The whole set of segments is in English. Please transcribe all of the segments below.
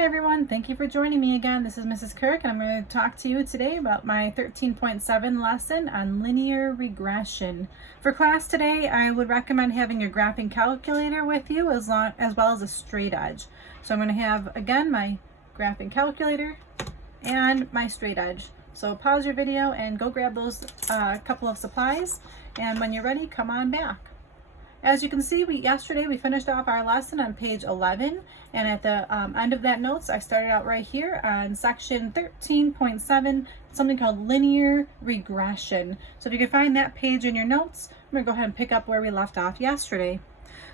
Hi everyone, thank you for joining me again. This is Mrs. Kirk and I'm going to talk to you today about my 13.7 lesson on linear regression. For class today, I would recommend having your graphing calculator with you as well as a straight edge. So I'm going to have, again, my graphing calculator and my straight edge. So pause your video and go grab those couple of supplies, and when you're ready, come on back. As you can see, yesterday we finished off our lesson on page 11, and at the end of that notes, I started out right here on section 13.7, something called linear regression. So if you can find that page in your notes, I'm going to go ahead and pick up where we left off yesterday.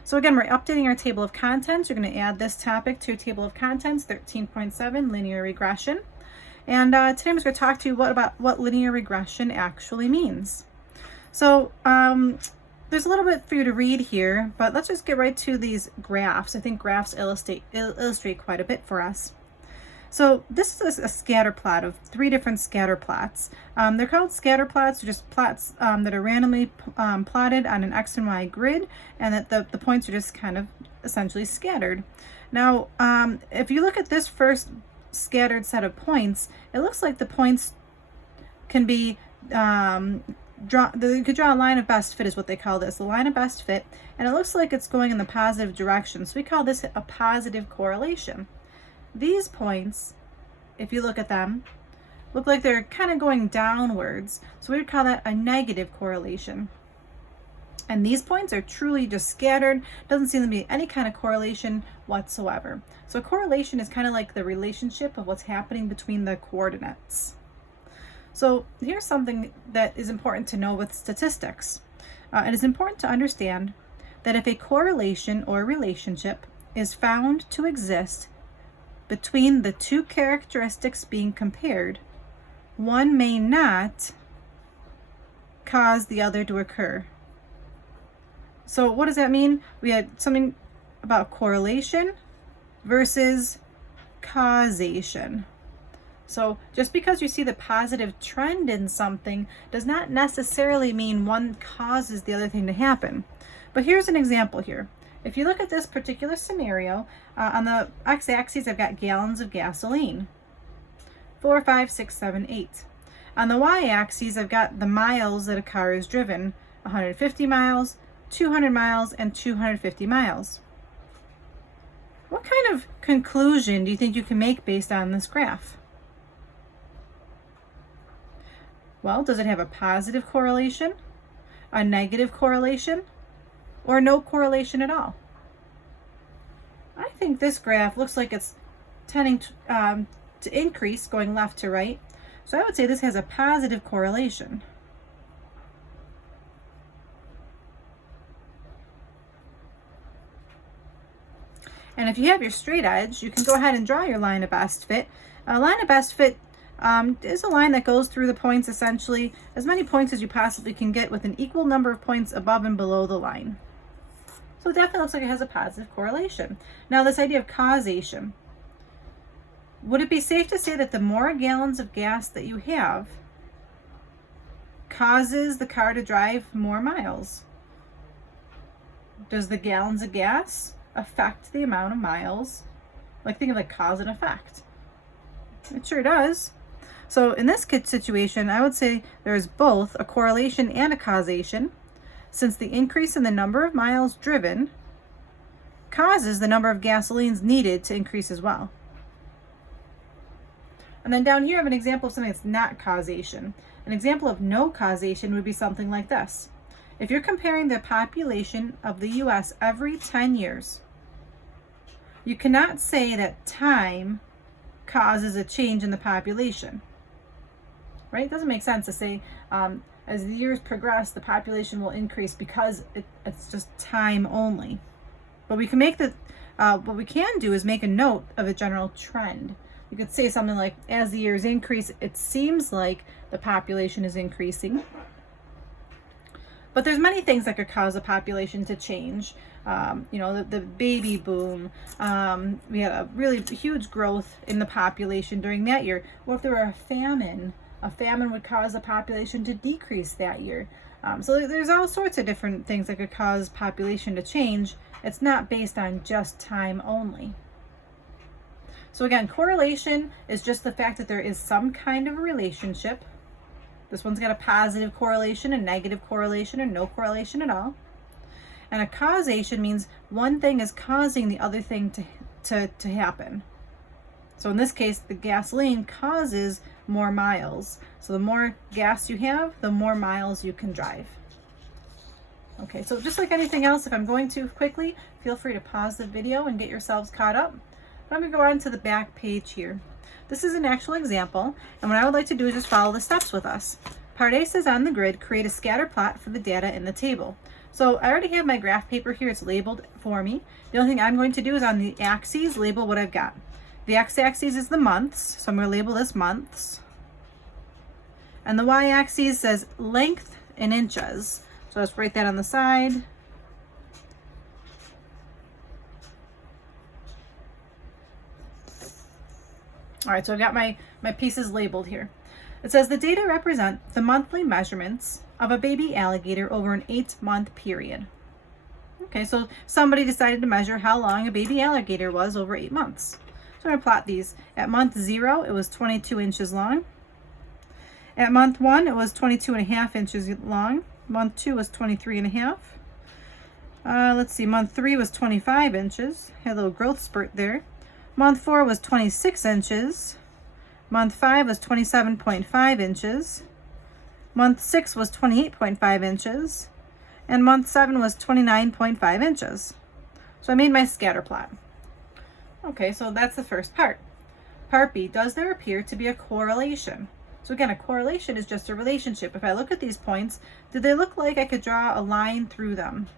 So again, we're updating our table of contents. You're going to add this topic to your table of contents, 13.7, linear regression. And today I'm just going to talk to you about what linear regression actually means. So, there's a little bit for you to read here, but let's just get right to these graphs. I think graphs illustrate quite a bit for us. So this is a scatter plot of 3 different scatter plots. They're called scatter plots, just plots that are randomly plotted on an X and Y grid, and that the points are just kind of essentially scattered. Now, if you look at this first scattered set of points, it looks like the points can be you could draw a line of best fit is what they call this, the line of best fit, and it looks like it's going in the positive direction. So we call this a positive correlation. These points, if you look at them, look like they're kind of going downwards. So we would call that a negative correlation. And these points are truly just scattered. Doesn't seem to be any kind of correlation whatsoever. So correlation is kind of like the relationship of what's happening between the coordinates. So here's something that is important to know with statistics. It is important to understand that if a correlation or relationship is found to exist between the 2 characteristics being compared, one may not cause the other to occur. So what does that mean? We had something about correlation versus causation. So just because you see the positive trend in something does not necessarily mean one causes the other thing to happen. But here's an example here. If you look at this particular scenario, on the x-axis I've got gallons of gasoline. 4, 5, 6, 7, 8. On the y-axis I've got the miles that a car is driven. 150 miles, 200 miles, and 250 miles. What kind of conclusion do you think you can make based on this graph? Well, does it have a positive correlation, a negative correlation, or no correlation at all? I think this graph looks like it's tending to increase, going left to right. So I would say this has a positive correlation. And if you have your straight edge, you can go ahead and draw your line of best fit. A line of best fit is a line that goes through the points, essentially as many points as you possibly can get with an equal number of points above and below the line. So it definitely looks like it has a positive correlation. Now this idea of causation. Would it be safe to say that the more gallons of gas that you have causes the car to drive more miles? Does the gallons of gas affect the amount of miles? Like, think of like cause and effect. It sure does. So in this situation, I would say there is both a correlation and a causation, since the increase in the number of miles driven causes the number of gasolines needed to increase as well. And then down here I have an example of something that's not causation. An example of no causation would be something like this. If you're comparing the population of the US every 10 years, you cannot say that time causes a change in the population. Right? It doesn't make sense to say as the years progress, the population will increase because it's just time only. But we can make what we can do is make a note of a general trend. You could say something like, as the years increase, it seems like the population is increasing. But there's many things that could cause a population to change. The baby boom. We had a really huge growth in the population during that year. What if there were a famine? A famine would cause the population to decrease that year. So there's all sorts of different things that could cause population to change. It's not based on just time only. So again, correlation is just the fact that there is some kind of a relationship. This one's got a positive correlation, a negative correlation, or no correlation at all. And a causation means one thing is causing the other thing to happen. So in this case, the gasoline causes more miles. So the more gas you have, the more miles you can drive. Okay, so just like anything else, if I'm going too quickly, feel free to pause the video and get yourselves caught up. But I'm going to go on to the back page here. This is an actual example, and what I would like to do is just follow the steps with us. Part A says on the grid, create a scatter plot for the data in the table. So I already have my graph paper here. It's labeled for me. The only thing I'm going to do is on the axes, label what I've got. The x-axis is the months, so I'm going to label this months. And the y-axis says length in inches. So let's write that on the side. All right, so I've got my pieces labeled here. It says the data represent the monthly measurements of a baby alligator over an 8-month period. Okay, so somebody decided to measure how long a baby alligator was over 8 months. So I'm going to plot these. At month 0, it was 22 inches long. At month 1, it was 22.5 inches long. Month 2 was 23.5. Let's see, month 3 was 25 inches. Had a little growth spurt there. Month 4 was 26 inches. Month 5 was 27.5 inches. Month 6 was 28.5 inches. And month 7 was 29.5 inches. So I made my scatter plot. Okay, so that's the first part. Part B, does there appear to be a correlation? So again, a correlation is just a relationship. If I look at these points, do they look like I could draw a line through them?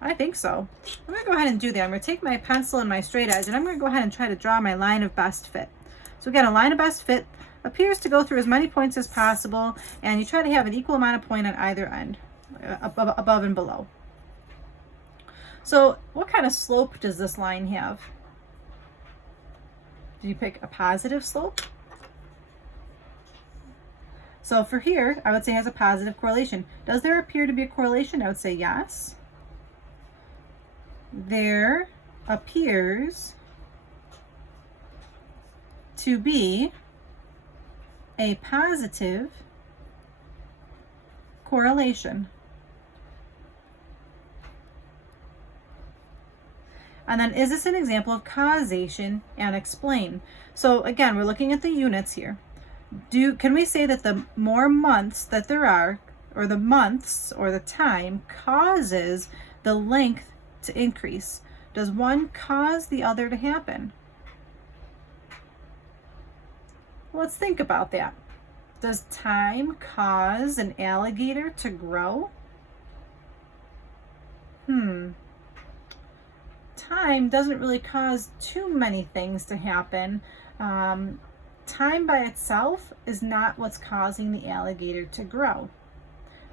I think so. I'm going to go ahead and do that. I'm going to take my pencil and my straight edge, and I'm going to go ahead and try to draw my line of best fit. So again, a line of best fit appears to go through as many points as possible, and you try to have an equal amount of point on either end, above and below. So what kind of slope does this line have? Do you pick a positive slope? So for here, I would say it has a positive correlation. Does there appear to be a correlation? I would say yes. There appears to be a positive correlation. And then, is this an example of causation and explain? So again, we're looking at the units here. Can we say that the more months that there are, or the months or the time causes the length to increase? Does one cause the other to happen? Let's think about that. Does time cause an alligator to grow? Time doesn't really cause too many things to happen. Time by itself is not what's causing the alligator to grow.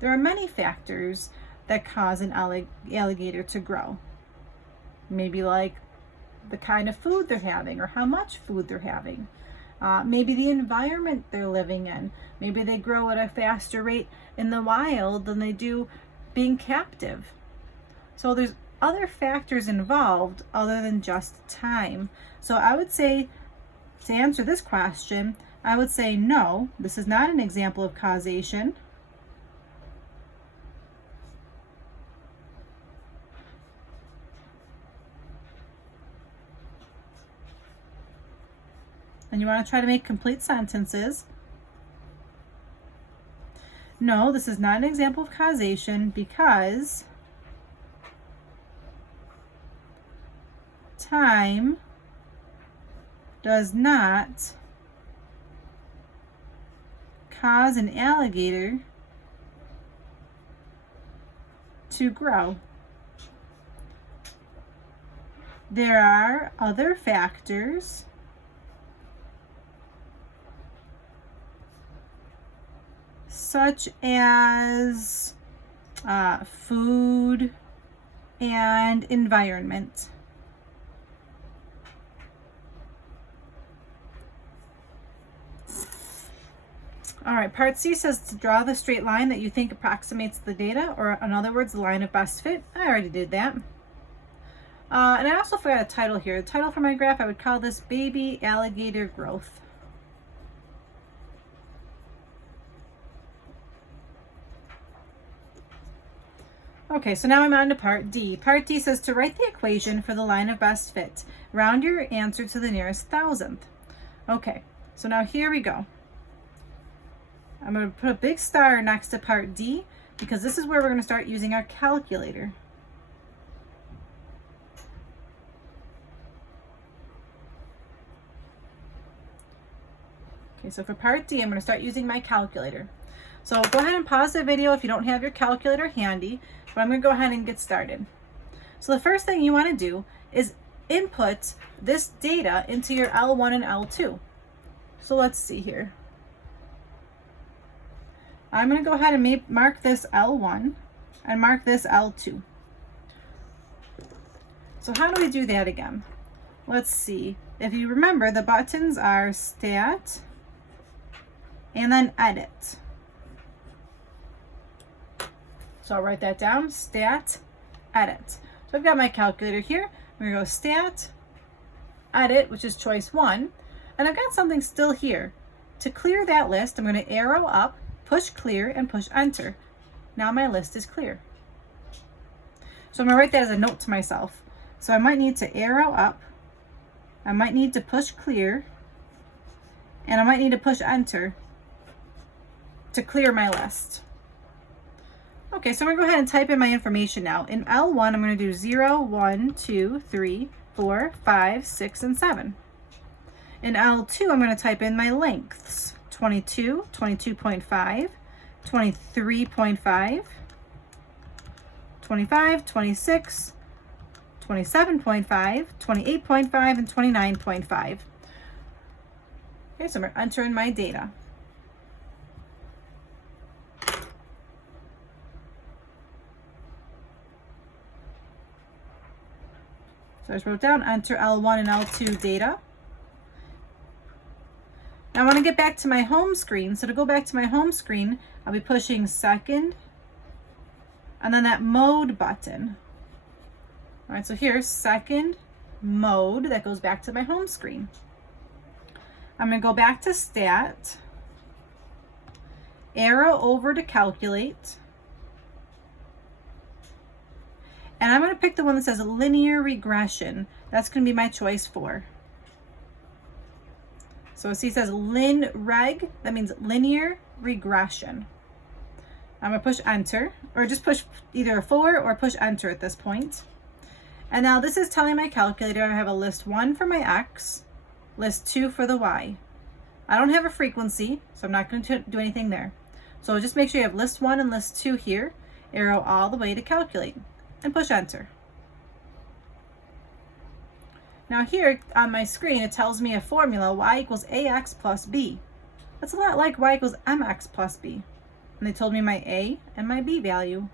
There are many factors that cause an alligator to grow. Maybe like the kind of food they're having or how much food they're having. Maybe the environment they're living in. Maybe they grow at a faster rate in the wild than they do being captive. So there's other factors involved other than just time. So I would say, to answer this question, I would say no, this is not an example of causation. And you want to try to make complete sentences. No, this is not an example of causation because time does not cause an alligator to grow. There are other factors such as food and environment. All right, part C says to draw the straight line that you think approximates the data, or in other words, the line of best fit. I already did that. And I also forgot a title here. The title for my graph, I would call this Baby Alligator Growth. Okay, so now I'm on to part D. Part D says to write the equation for the line of best fit. Round your answer to the nearest thousandth. Okay, so now here we go. I'm going to put a big star next to part D because this is where we're going to start using our calculator. Okay, so for part D, I'm going to start using my calculator. So go ahead and pause the video if you don't have your calculator handy, but I'm going to go ahead and get started. So the first thing you want to do is input this data into your L1 and L2. So let's see here. I'm going to go ahead and mark this L1 and mark this L2. So how do we do that again? Let's see. If you remember, the buttons are Stat and then Edit. So I'll write that down, Stat, Edit. So I've got my calculator here. I'm going to go Stat, Edit, which is choice 1. And I've got something still here. To clear that list, I'm going to arrow up, push clear, and push enter. Now my list is clear. So I'm going to write that as a note to myself. So I might need to arrow up, I might need to push clear, and I might need to push enter to clear my list. Okay, so I'm going to go ahead and type in my information now. In L1, I'm going to do 0, 1, 2, 3, 4, 5, 6, and 7. In L2, I'm going to type in my lengths. 22, 22.5, 23.5, 25, 26, 27.5, 28.5, and 29.5. Okay, so I'm going to enter in my data. So I just wrote down enter L1 and L2 data. Now I want to get back to my home screen. So to go back to my home screen, I'll be pushing second and then that mode button. All right, so here's second mode. That goes back to my home screen. I'm going to go back to Stat, arrow over to Calculate, and I'm going to pick the one that says Linear Regression. That's going to be my choice 4. So see, it says LinReg, that means Linear Regression. I'm going to push Enter, or just push either 4 or push Enter at this point. And now this is telling my calculator I have a list 1 for my X, list 2 for the Y. I don't have a frequency, so I'm not going to do anything there. So just make sure you have list 1 and list 2 here, arrow all the way to Calculate, and push Enter. Now here on my screen, it tells me a formula, y equals ax plus b. That's a lot like y equals mx plus b. And they told me my a and my b value.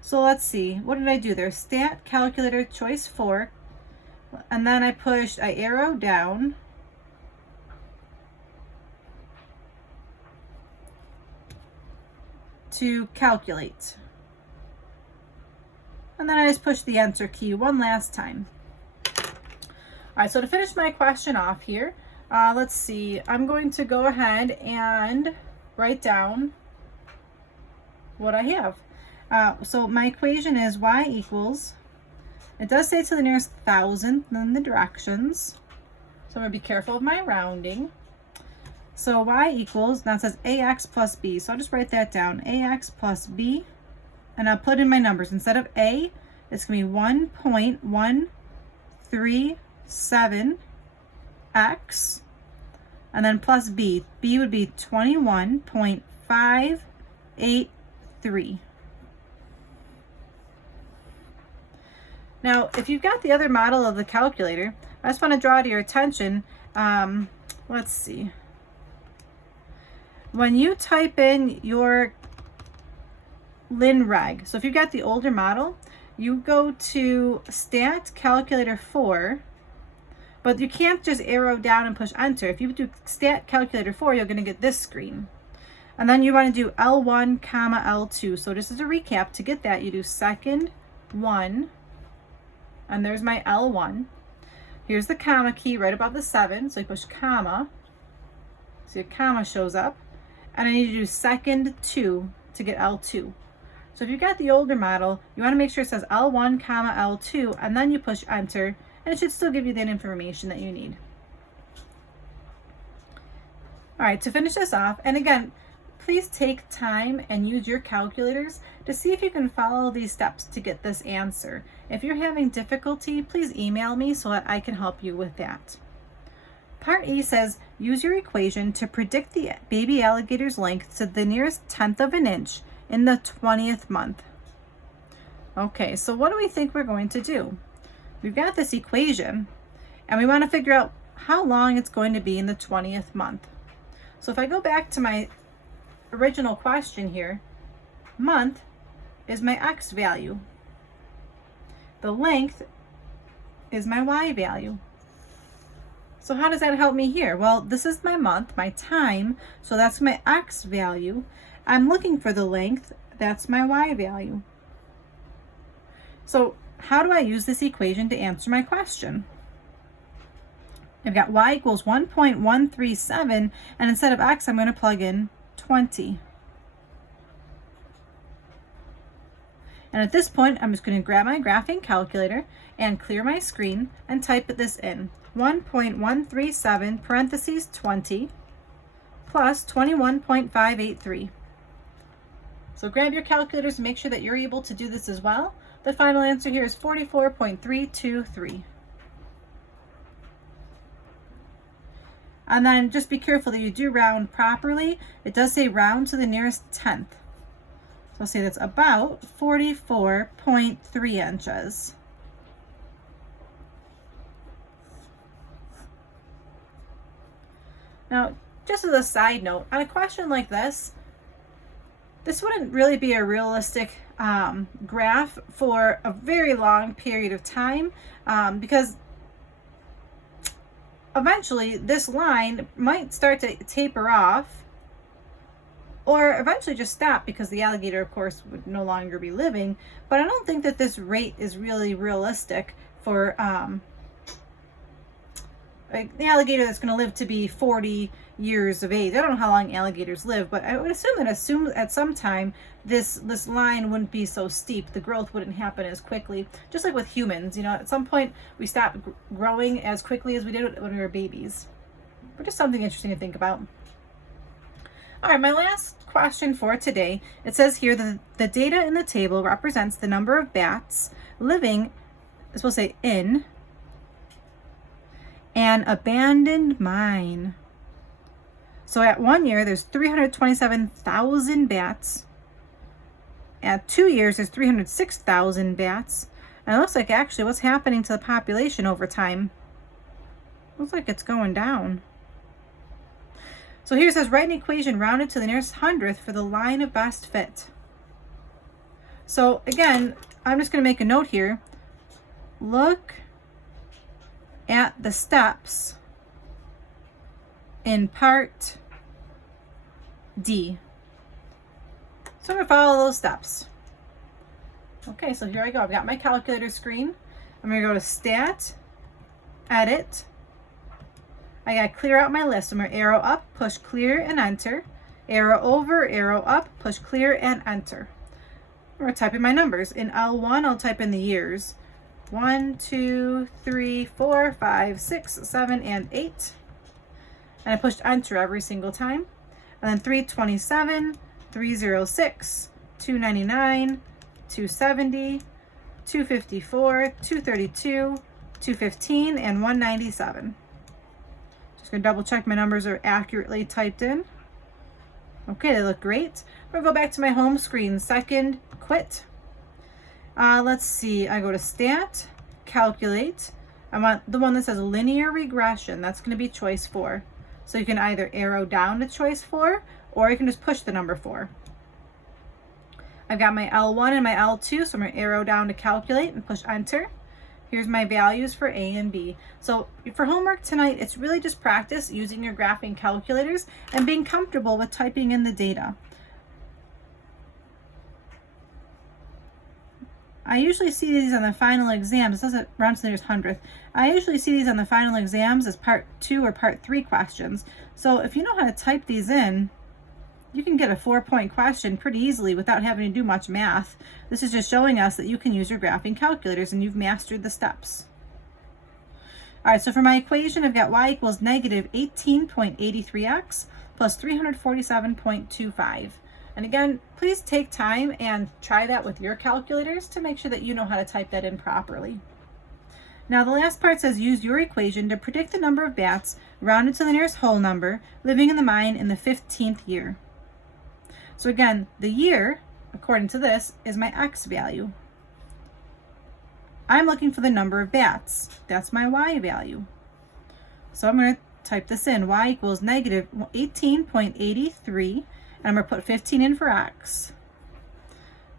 So let's see, what did I do there? Stat, calculator, choice 4. And then I arrow down. To calculate. And then I just push the enter key one last time. All right, so to finish my question off here, let's see, I'm going to go ahead and write down what I have. So my equation is y equals, it does say to the nearest thousandth in the directions, so I'm going to be careful of my rounding. So y equals, now it says ax plus b, so I'll just write that down, ax plus b, and I'll put in my numbers. Instead of a, it's going to be 1.137x, and then plus b. b would be 21.583. Now, if you've got the other model of the calculator, I just want to draw to your attention, let's see. When you type in your LinReg, so if you've got the older model, you go to Stat Calculator 4, but you can't just arrow down and push Enter. If you do Stat Calculator 4, you're going to get this screen. And then you want to do L1, L2. So just as a recap, to get that, you do second 1, and there's my L1. Here's the comma key right above the 7, so you push comma, so your comma shows up, and I need to do second 2 to get L2. So if you've got the older model, you want to make sure it says L1 comma L2, and then you push enter, and it should still give you that information that you need. All right, to finish this off, and again, please take time and use your calculators to see if you can follow these steps to get this answer. If you're having difficulty, please email me so that I can help you with that. Part E says, use your equation to predict the baby alligator's length to the nearest 1/10 of an inch in the 20th month. Okay, so what do we think we're going to do? We've got this equation, and we want to figure out how long it's going to be in the 20th month. So if I go back to my original question here, month is my X value. The length is my Y value. So how does that help me here? Well, this is my month, my time, so that's my X value. I'm looking for the length, that's my Y value. So how do I use this equation to answer my question? I've got Y equals 1.137, and instead of X, I'm going to plug in 20. And at this point, I'm just going to grab my graphing calculator and clear my screen and type this in. 1.137 parentheses 20 plus 21.583. So grab your calculators and make sure that you're able to do this as well. The final answer here is 44.323. And then just be careful that you do round properly. It does say round to the nearest 1/10. So I'll say that's about 44.3 inches. Now, just as a side note, on a question like this wouldn't really be a realistic graph for a very long period of time because eventually this line might start to taper off or eventually just stop because the alligator, of course, would no longer be living. But I don't think that this rate is really realistic for like the alligator that's going to live to be 40 years of age. I don't know how long alligators live, but I would assume at some time this line wouldn't be so steep. The growth wouldn't happen as quickly. Just like with humans, you know, at some point we stop growing as quickly as we did when we were babies. But just something interesting to think about. All right, my last question for today. It says here that the data in the table represents the number of bats living, it's supposed to say in an abandoned mine. So at 1 year, there's 327,000 bats. At 2 years, there's 306,000 bats. And it looks like actually what's happening to the population over time. Looks like it's going down. So here it says, write an equation rounded to the nearest 100th for the line of best fit. So again, I'm just going to make a note here. Look at the steps in part D. So I'm going to follow those steps. Okay, so here I go. I've got my calculator screen. I'm going to go to Stat, Edit. I got to clear out my list. I'm going to arrow up, push clear and enter. Arrow over, arrow up, push clear and enter. I'm going to type in my numbers. In L1, I'll type in the years. 1, 2, 3, 4, 5, 6, 7, and 8. And I pushed enter every single time. And then 327, 306, 299, 270, 254, 232, 215, and 197. Just going to double check my numbers are accurately typed in. Okay, they look great. I'm going to go back to my home screen. Second, quit. Let's see, I go to Stat, Calculate. I want the one that says Linear Regression. That's going to be choice 4. So you can either arrow down to choice 4, or you can just push the number 4. I've got my L1 and my L2, so I'm going to arrow down to Calculate and push Enter. Here's my values for A and B. So for homework tonight, it's really just practice using your graphing calculators and being comfortable with typing in the data. I usually see these on the final exams. It doesn't round to the nearest hundredth. I usually see these on the final exams as part 2 or part 3 questions. So if you know how to type these in, you can get a 4-point question pretty easily without having to do much math. This is just showing us that you can use your graphing calculators and you've mastered the steps. All right, so for my equation, I've got y equals negative 18.83x plus 347.25. And again, please take time and try that with your calculators to make sure that you know how to type that in properly. Now the last part says use your equation to predict the number of bats rounded to the nearest whole number living in the mine in the 15th year. So again, the year, according to this, is my x value. I'm looking for the number of bats. That's my y value. So I'm going to type this in. Y equals negative 18.83. And I'm going to put 15 in for x,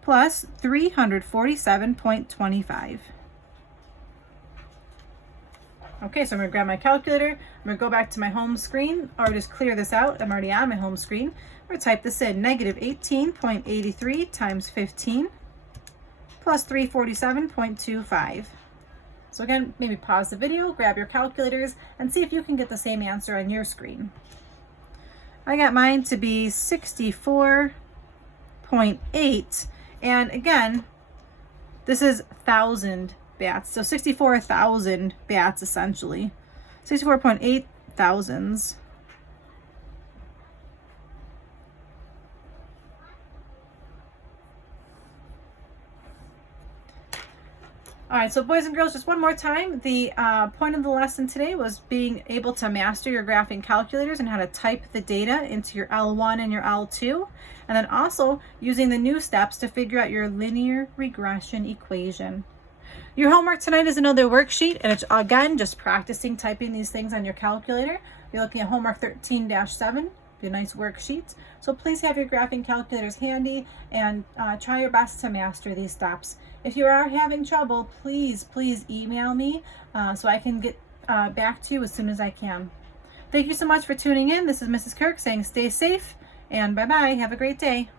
plus 347.25. Okay, so I'm going to grab my calculator. I'm going to go back to my home screen, or just clear this out. I'm already on my home screen. I'm going to type this in. Negative 18.83 times 15 plus 347.25. So again, maybe pause the video, grab your calculators, and see if you can get the same answer on your screen. I got mine to be 64.8, and again, this is 1,000 bats, so 64,000 bats essentially, 64.8 thousands. All right, so boys and girls, just one more time. The point of the lesson today was being able to master your graphing calculators and how to type the data into your L1 and your L2, and then also using the new steps to figure out your linear regression equation. Your homework tonight is another worksheet, and it's again just practicing typing these things on your calculator. You're looking at homework 13-7. Be a nice worksheet. So please have your graphing calculators handy and try your best to master these steps. If you are having trouble, please email me so I can get back to you as soon as I can. Thank you so much for tuning in. This is Mrs. Kirk saying stay safe and bye-bye. Have a great day.